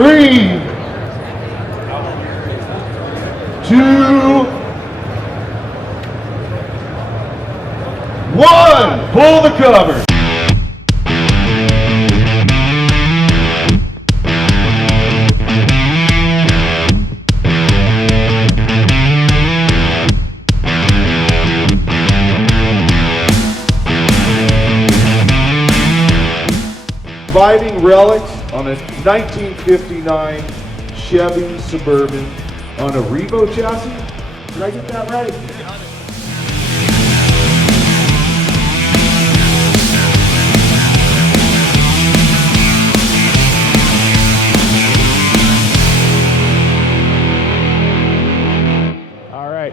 3, 2, 1. Pull the cover. Reviving Relics on a 1959 Chevy Suburban on a REVO chassis. Did I get that right? All right,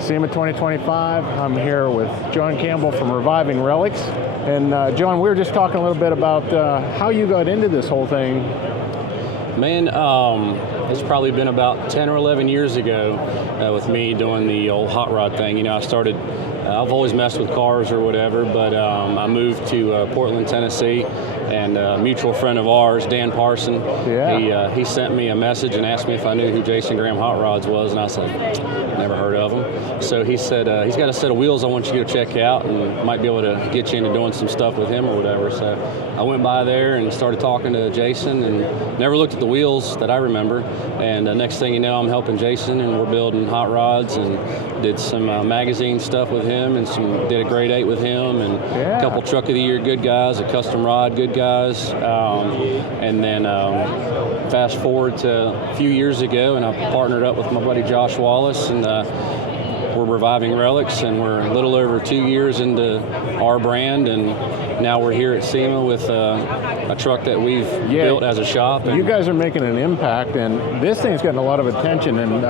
SEMA 2025. I'm here with John Campbell from Reviving Relics. And John, we were just talking a little bit about how you got into this whole thing. Man, it's probably been about 10 or 11 years ago with me doing the old hot rod thing. You know, I started, I've always messed with cars or whatever, but I moved to Portland, Tennessee, and a mutual friend of ours, Dan Parson, he sent me a message and asked me if I knew who Jason Graham Hot Rods was, and I said, never heard of him. So he said, he's got a set of wheels I want you to go check out, and might be able to get you into doing some stuff with him or whatever. So I went by there and started talking to Jason, and never looked at the wheels that I remember. And next thing you know, I'm helping Jason, and we're building hot rods, and did some magazine stuff with him, and did a grade 8 with him, and a couple Truck of the Year good guys, a custom rod good guys, and then fast forward to a few years ago, and I partnered up with my buddy Josh Wallace, and we're Reviving Relics, and we're a little over 2 years into our brand, and now we're here at SEMA with a truck that we've built as a shop. You guys are making an impact, and this thing's gotten a lot of attention, and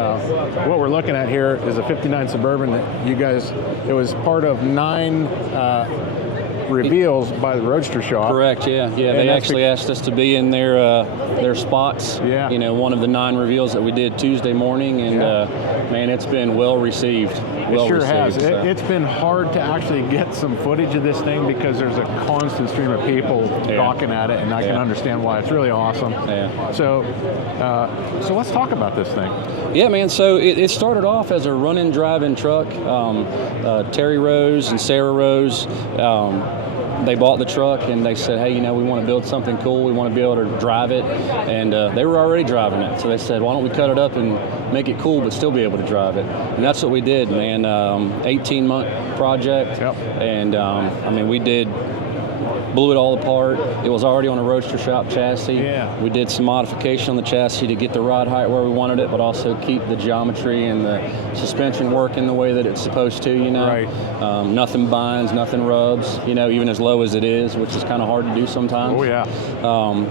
what we're looking at here is a 59 Suburban that you guys, it was part of 9 reveals by the Roadster Shop. Correct, yeah. They actually asked us to be in their spots. Yeah. You know, one of the 9 reveals that we did Tuesday morning, and man, it's been well received. It sure has. It's been hard to actually get some footage of this thing because there's a constant stream of people gawking at it, and I can understand why. It's really awesome. Yeah. So let's talk about this thing. Yeah, man. So it started off as a run-in, drive-in truck. Terry Rose and Sarah Rose, they bought the truck and they said, hey, you know, we want to build something cool. We want to be able to drive it. And they were already driving it. So they said, why don't we cut it up and make it cool but still be able to drive it? And that's what we did, man. 18-month project. Yep. And, I mean, we blew it all apart. It was already on a Roadster Shop chassis. Yeah. We did some modification on the chassis to get the rod height where we wanted it, but also keep the geometry and the suspension working the way that it's supposed to, you know. Right. Nothing binds, nothing rubs, you know, even as low as it is, which is kind of hard to do sometimes. Oh, yeah.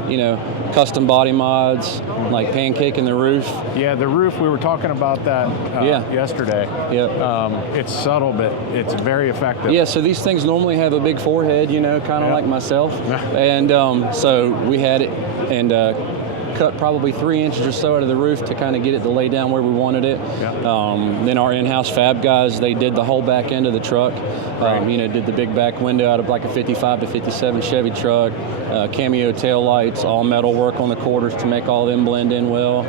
You know, custom body mods, like pancaking the roof. Yeah, the roof, we were talking about that yesterday. Yep. It's subtle, but it's very effective. Yeah, so these things normally have a big forehead, you know, kind of like myself. And so we had it and cut probably 3 inches or so out of the roof to kind of get it to lay down where we wanted it. Then our in-house fab guys, they did the whole back end of the truck. You know, did the big back window out of like a 55 to 57 Chevy truck, cameo tail lights, all metal work on the quarters to make all them blend in well.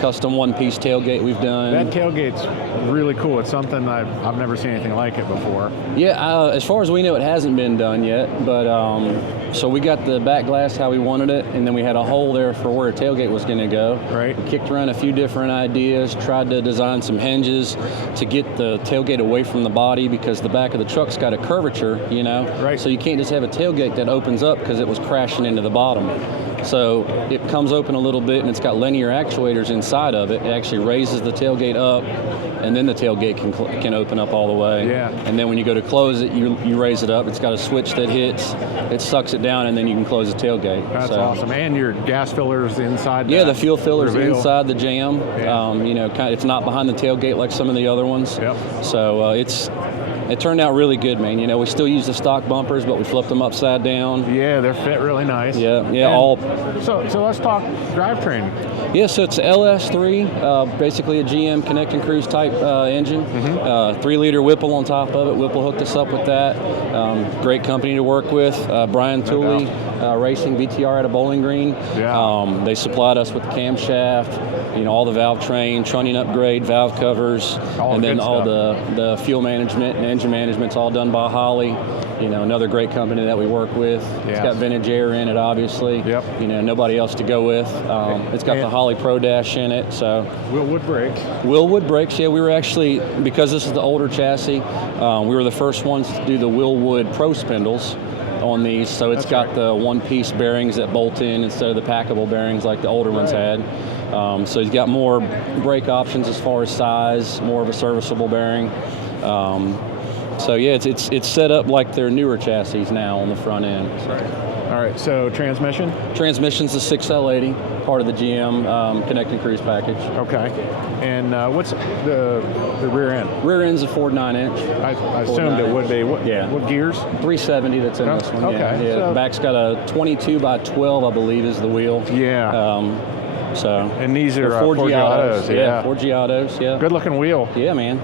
Custom one-piece tailgate we've done. That tailgate's really cool. It's something I've never seen anything like it before. Yeah, as far as we know, it hasn't been done yet, but so we got the back glass how we wanted it, and then we had a hole there for where a tailgate was going to go. Right. We kicked around a few different ideas, tried to design some hinges to get the tailgate away from the body because the back of the truck's got a curvature, you know. Right. So you can't just have a tailgate that opens up because it was crashing into the bottom. So it comes open a little bit, and it's got linear actuators inside of it. It actually raises the tailgate up, and then the tailgate can open up all the way. Yeah. And then when you go to close it, you raise it up. It's got a switch that hits, it sucks it down, and then you can close the tailgate. That's awesome. And your gas fillers inside. Yeah, the fuel filler's inside the jam. Yeah. You know, it's not behind the tailgate like some of the other ones. Yep. So It turned out really good, man. You know, we still use the stock bumpers, but we flipped them upside down. Yeah, they're fit really nice. Yeah, And So let's talk drivetrain. Yeah, so it's LS3, basically a GM Connect and Cruise type engine. 3-liter Whipple on top of it. Whipple hooked us up with that. Great company to work with. Brian Tooley Racing, BTR out of Bowling Green. Yeah. They supplied us with the camshaft, you know, all the valve train, trunnion upgrade, valve covers, and then all the fuel management and engine management's all done by Holley. You know, another great company that we work with. Yeah. It's got vintage air in it, obviously. Yep. You know, nobody else to go with. It's got the Holley Pro Dash in it, so. Wilwood Brakes. Wilwood Brakes, yeah, we were actually, because this is the older chassis, we were the first ones to do the Wilwood Pro spindles on these, so it's got the one-piece bearings that bolt in instead of the packable bearings like the older ones had. So he's got more brake options as far as size, more of a serviceable bearing. So yeah, it's set up like their newer chassis now on the front end. All right, so transmission? Transmission's the 6L80, part of the GM Connect and Cruise package. Okay. And what's the rear end? Rear end's a 9-inch. I assumed it would be. What gears? 370 that's in this one. Okay. Yeah. So, Back's got a 22 by 12, I believe, is the wheel. Yeah. And these are Forgiatos. Yeah. Forgiatos, yeah. Good looking wheel. Yeah, man.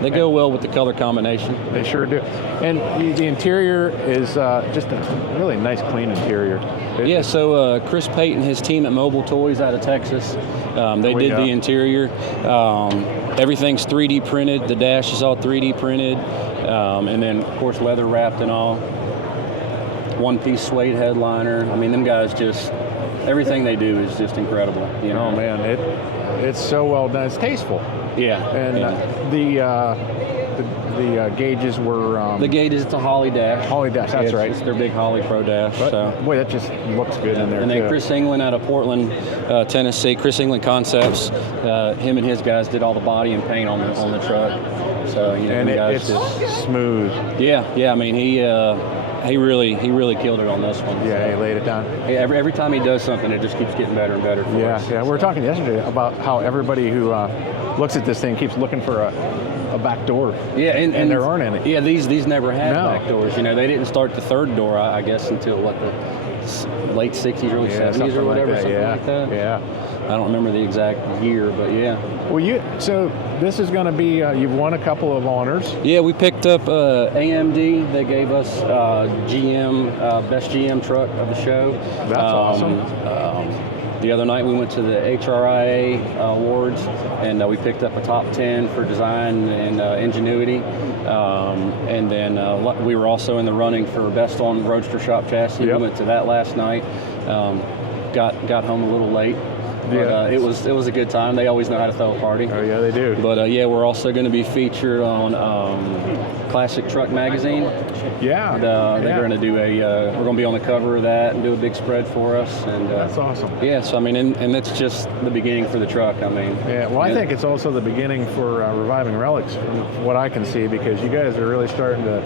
They go well with the color combination. They sure do. And the interior is just a really nice, clean interior. Yeah, so Chris Payton, his team at Mobile Toys out of Texas, they did the interior. Everything's 3D printed. The dash is all 3D printed. And then, of course, leather wrapped and all. One-piece suede headliner. I mean, them guys just, everything they do is just incredible. You know? Oh, man, it's so well done. It's tasteful. Yeah. And the gauges were... the gauges, it's a Holley Dash. Holley Dash, that's right. It's their big Holley Pro Dash. Boy, that just looks good in there, and then Chris England out of Portland, Tennessee, Chris England Concepts, him and his guys did all the body and paint on the truck. So, you know, and guys it's smooth. Yeah, I mean, he really killed it on this one. Yeah, he laid it down. Every time he does something, it just keeps getting better and better for us. Yeah, we were talking yesterday about how everybody who looks at this thing keeps looking for a back door. Yeah, and there aren't any. Yeah, these never had back doors. You know, they didn't start the third door, I guess, until the late 60s, early 70s or whatever, something like that. Yeah. I don't remember the exact year, but yeah. Well, so this is going to be, you've won a couple of honors. Yeah, we picked up AMD. They gave us GM, best GM truck of the show. That's awesome. The other night we went to the HRIA awards, and we picked up a top 10 for design and ingenuity. And then we were also in the running for best on Roadster Shop chassis. Yep. We went to that last night. Got home a little late. But, it was a good time. They always know how to throw a party. Oh yeah, they do. But yeah, we're also going to be featured on Classic Truck Magazine. Yeah. And, they're going to do we're going to be on the cover of that and do a big spread for us. And that's awesome. Yeah, so I mean, and that's just the beginning for the truck. I mean. Yeah. Well, I think it's also the beginning for Reviving Relics, from what I can see, because you guys are really starting to.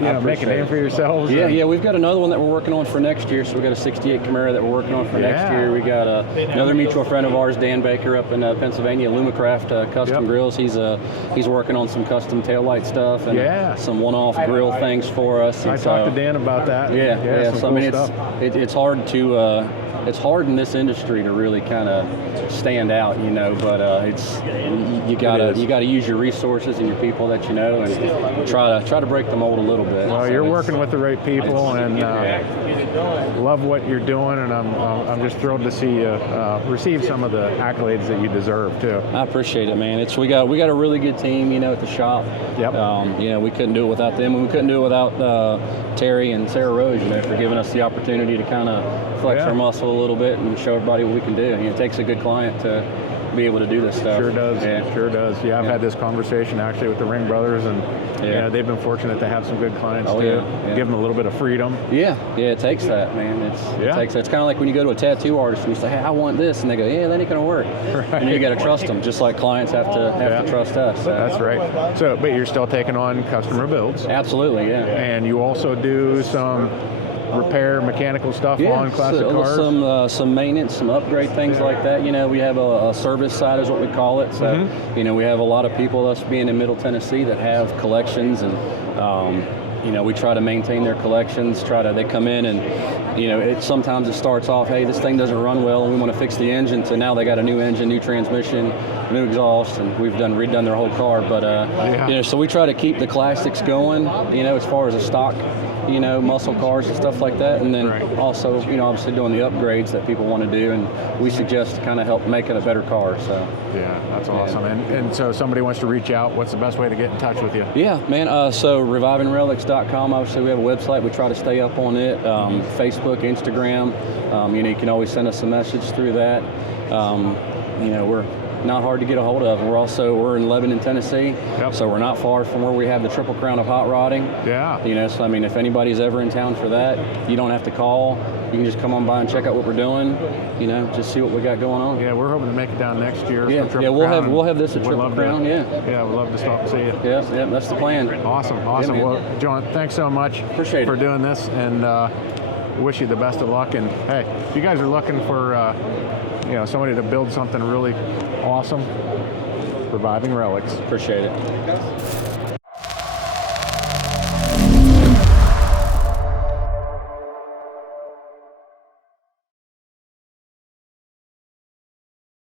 Make a name for yourselves. Yeah, we've got another one that we're working on for next year. So we've got a 68 Camaro that we're working on for next year. We got another mutual friend of ours, Dan Baker, up in Pennsylvania, Lumacraft Custom Grills. He's working on some custom taillight stuff and some one-off grill things for us. I talked to Dan about that. Yeah. So cool I mean, it's hard to. It's hard in this industry to really kind of stand out, but you gotta use your resources and your people that you know and try to break the mold a little bit. Well, you're working with the right people and love what you're doing, and I'm just thrilled to see you receive some of the accolades that you deserve too. I appreciate it, man. We got a really good team, at the shop. Yep. We couldn't do it without them, and we couldn't do it without Terry and Sarah Rose, for giving us the opportunity to kind of flex our muscle a little bit and show everybody what we can do. It takes a good client to be able to do this stuff. Sure does. Yeah. Sure does. Yeah, I've had this conversation actually with the Ring brothers, and they've been fortunate to have some good clients too. Yeah. Give them a little bit of freedom. Yeah, it takes that, man. It takes that. It's kind of like when you go to a tattoo artist and you say, "Hey, I want this," and they go, "Yeah, that ain't gonna work." Right. And you got to trust them, just like clients have to trust us. So. That's right. So, but you're still taking on customer builds. Absolutely, yeah. And you also do some repair, mechanical stuff on classic cars? Some maintenance, some upgrade things like that. You know, we have a service side is what we call it. So, you know, we have a lot of people, us being in Middle Tennessee, that have collections, and you know, we try to maintain their collections. They come in and, you know, sometimes it starts off, hey, this thing doesn't run well, and we want to fix the engine. So now they got a new engine, new transmission, new exhaust, and we've redone their whole car. But you know, so we try to keep the classics going. You know, as far as the stock, you know, muscle cars and stuff like that, and then also, you know, obviously doing the upgrades that people want to do, and we suggest to kind of help make it a better car. So yeah, that's awesome. And so if somebody wants to reach out, what's the best way to get in touch with you? Yeah, man. So revivingrelics.com. Obviously, we have a website. We try to stay up on it. Facebook, Instagram. You know, you can always send us a message through that. You know, we're not hard to get a hold of. We're in Lebanon, Tennessee, so we're not far from where we have the Triple Crown of hot rodding. Yeah. You know, so I mean, if anybody's ever in town for that, you don't have to call. You can just come on by and check out what we're doing. You know, just see what we got going on. Yeah, we're hoping to make it down next year. Yeah, for we'll have this at Triple Crown. Yeah, we'd love to stop and see you. Yeah, that's the plan. Awesome. Yeah, well, John, thanks so much for doing this, and wish you the best of luck. And hey, if you guys are looking for you know, somebody to build something really awesome, Reviving Relics. Appreciate it.